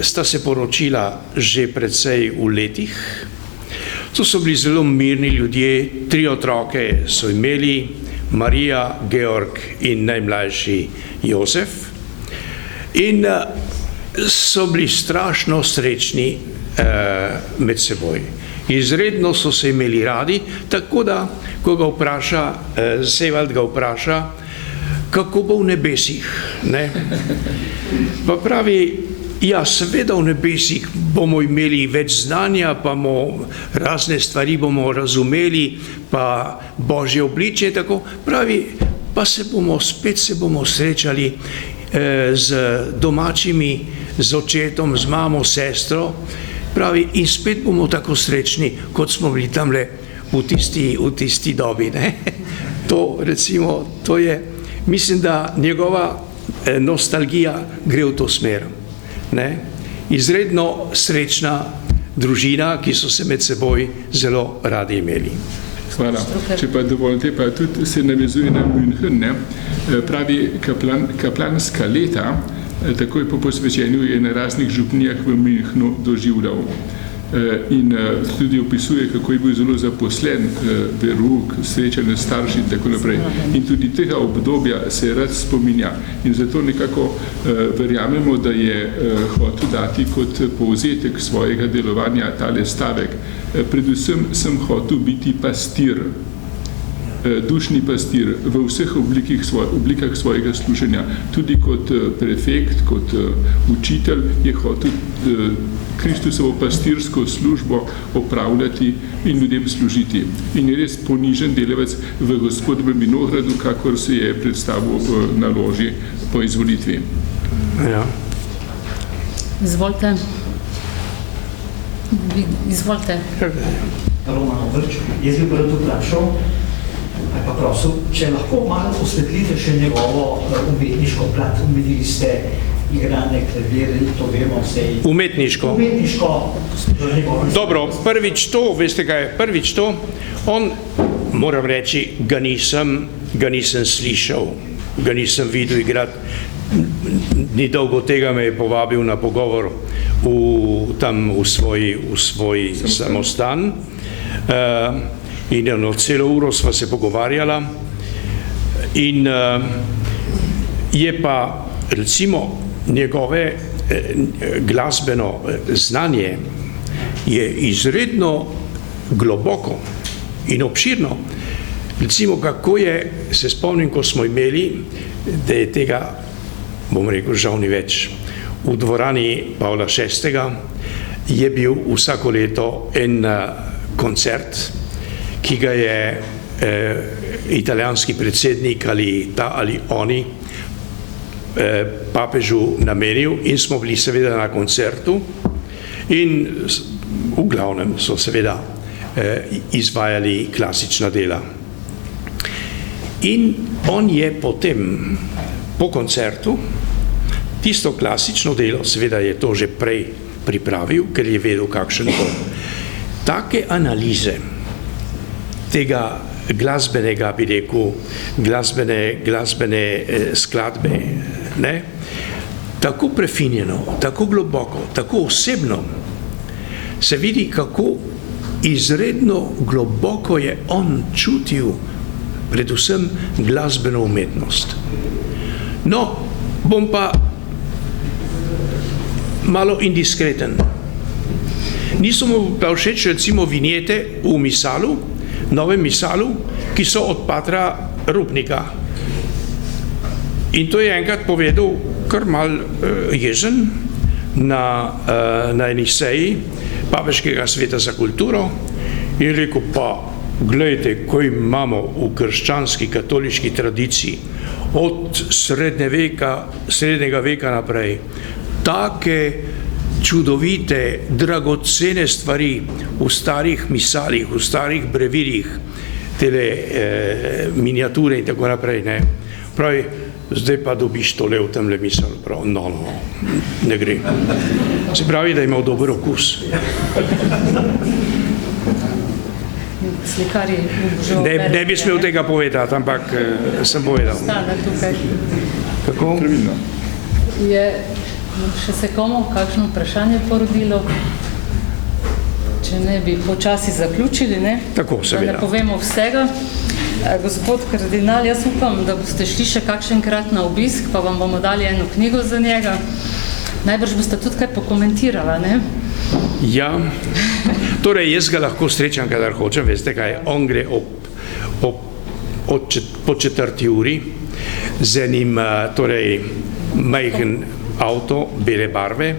sta se poročila že precej v letih. To so bili zelo mirni ljudje, 3 otroke so imeli, Marija, Georg in najmlajši Jozef. In so bili strašno srečni med seboj. Izredno so se imeli radi, tako da, ko ga vpraša, Sevald ga vpraša, kako bo v nebesih, ne? Pa pravi, ja, seveda v nebesih bomo imeli več znanja, pa bomo razne stvari bomo razumeli, pa Božje obličje, tako pravi, pa spet se bomo srečali z domačimi, z očetom, z mamo, sestro, pravi, in spet bomo tako srečni, kot smo bili tamle v tisti dobi, ne? To, recimo, to je, mislim, da njegova nostalgija gre v to smer, ne? Izredno srečna družina, ki so se med seboj zelo radi imeli. Hvala. Če pa dovolite, pa tudi se navezuje na München, ne? Pravi, kaplanska leta, takoj po posvečenju je na raznih župnijah v Münchnu doživljal. In tudi opisuje, kako je bil zelo zaposlen, veruk, srečanje s starši in tako naprej. In tudi tega obdobja se rad spominja. In zato nekako verjamemo, da je hotel dati kot povzetek svojega delovanja tale stavek. Predvsem sem hotel biti pastir, dušni pastir v vseh oblikah svojega služenja. Tudi kot prefekt, kot učitelj je hotel Kristusovo pastirsko službo opravljati in ljudem služiti. In je res ponižen delavec v Gospodovem vinogradu, kakor se je predstavil na loži po izvolitvi. Ja. Izvolite. Izvolite. Roman Vrč, jaz bi prvo vprašal, ali pa prosil, če lahko malo osvetlite še njegovo umetniško plat. Umetili ste igrane klavir, to vemo vse. Umetniško. Dobro, prvič to, veste kaj, prvič to, on, moram reči, ga nisem slišal, ga nisem videl igrati. Ni dolgo tega me je povabil na pogovor tam v svoj samostan. In celo uro sva se pogovarjala in je pa recimo njegove glasbeno znanje je izredno globoko in obširno. Recimo, kako je, se spomnim, ko smo imeli, da je tega, bom rekel, žal ni več, v dvorani Pavla VI. Je bil vsako leto en koncert, ki ga je italijanski predsednik ali ta ali oni papežu namenil in smo bili seveda na koncertu in v glavnem so seveda izvajali klasična dela. In on je potem po koncertu tisto klasično delo, seveda je to že prej pripravil, ker je vedel, kakšen bo. Take analize tega glasbenega, bi rekel, glasbene skladbe, ne? Tako prefinjeno, tako globoko, tako osebno, se vidi, kako izredno globoko je on čutil predvsem glasbeno umetnost. No, bom pa malo indiskreten. Niso mu pa všeč recimo vinjete v Misalu, novem Misalu, ki so od patra Rupnika. In to je enkrat povedal kar mal jezen na eni seji Papeškega sveta za kulturo in rekel, pa glejte, ko imamo v krščanski katoliški tradiciji od srednjega veka naprej take čudovite, dragocene stvari v starih misalih, v starih brevirjih, tele miniature in tako naprej, ne. Pravi, zdaj pa dobiš tole v temle misel, prav, no, ne gre. Se pravi, da je imel dober okus. Ne bi smel tega povedati, ampak sem povedal. Stane tukaj. Kako? Je Še se komu kakšno vprašanje porodilo? Če ne bi počasi zaključili, ne? Tako, seveda. Da ne povemo vsega. Gospod kardinal, jaz upam, da boste šli še kakšenkrat na obisk, pa vam bomo dali eno knjigo za njega. Najbrž boste tudi kaj pokomentirala, ne? Ja, torej jaz ga lahko srečam, kadar hočem, veste kaj, on gre po 4. uri z enim, torej, majhen avto, bele barve,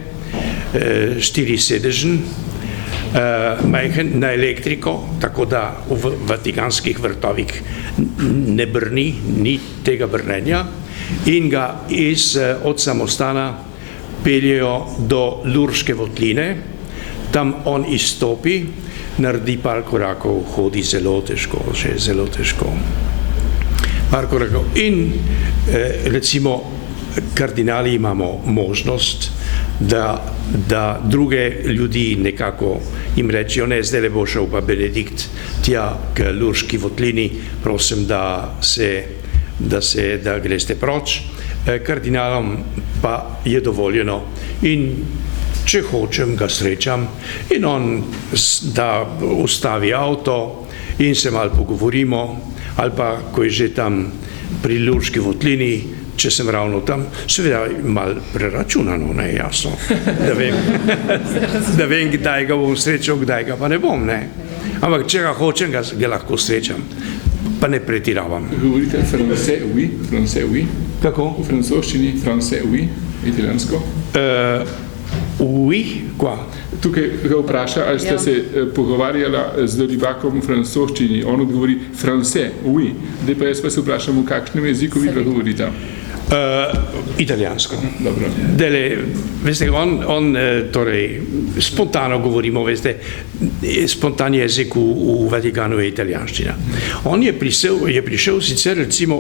4-sedežen, majhen na elektriko, tako da v vatikanskih vrtovih ne brni, ni tega brnenja, in ga od samostana peljejo do Lurške votline, tam on izstopi, naredi par korakov, hodi zelo težko, že zelo težko. Par korakov. In recimo kardinali imamo možnost, da druge ljudi nekako jim rečijo, ne, zdaj le bo šel pa Benedikt tja k Lurški votlini, prosim, da greste proč. Kardinalom pa je dovoljeno in če hočem, ga srečam in on da ustavi avto in se malo pogovorimo, ali pa, ko je že tam pri Lurški votlini, če sem ravno tam, seveda malo preračunano, ne, jasno, da vem, kdaj ga bom srečal, kdaj ga pa ne bom, ne. Ampak, če ga hočem, ga lahko srečam, pa ne pretiravam. Govorite français, oui? Kako? V francoščini français, oui, italijansko? Oui, kva? Tukaj ga vpraša, ali ste se pogovarjala z Dolibakom v francoščini, on odgovori français, oui. Zdaj pa jaz pa se vprašam, v kakšnem jeziku vi pa govorite? Italijansko. Dobro. Dele, veste, on torej, spontano govorimo, veste, spontan jezik v Vatikanu je italijanščina. On je prišel sicer recimo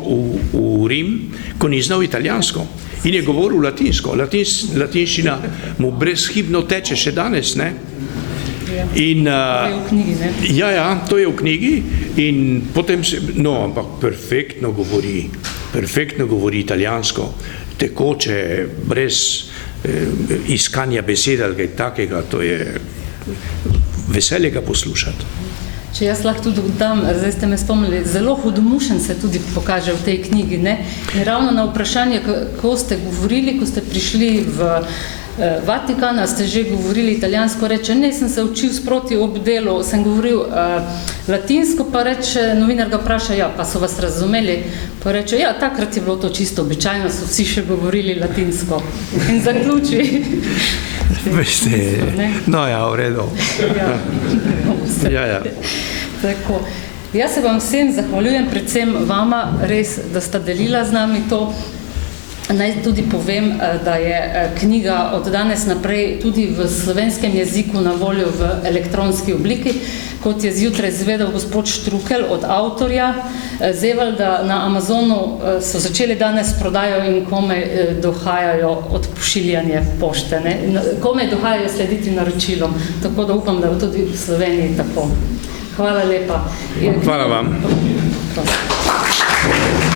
v Rim, ko ni znal italijansko in je govoril latinsko. Latinščina mu brezhibno teče še danes, ne? In, to je v knjigi, ne? Ja, to je v knjigi in potem ampak perfektno govori italijansko, tekoče, brez iskanja besed ali kaj takega, to je veselje ga poslušati. Če jaz lahko tudi dodam, zdaj ste me spomnili, zelo hudomušen se tudi pokaže v tej knjigi, ne? In ravno na vprašanje, ko ste govorili, ko ste prišli v Vatikan, ste že govorili italijansko, reče, ne, sem se učil sproti ob delu, sem govoril latinsko, pa reče, novinar ga vpraša, ja, pa so vas razumeli, pa reče, ja, takrat je bilo to čisto običajno, so vsi še govorili latinsko. In zaključi. Veste, no ja, v redu. Ja. Tako. Jaz se vam vsem zahvaljujem, predvsem vama, res, da sta delila z nami to. Naj tudi povem, da je knjiga od danes naprej tudi v slovenskem jeziku na voljo v elektronski obliki, kot je zjutraj zvedel gospod Štrukelj od avtorja Zevalda. Na Amazonu so začeli danes prodajo in komaj dohajajo odpošiljanje pošte, ne? Komaj dohajajo slediti naročilom, tako da upam, da bo tudi v Sloveniji tako. Hvala lepa. Hvala vam. Prosim.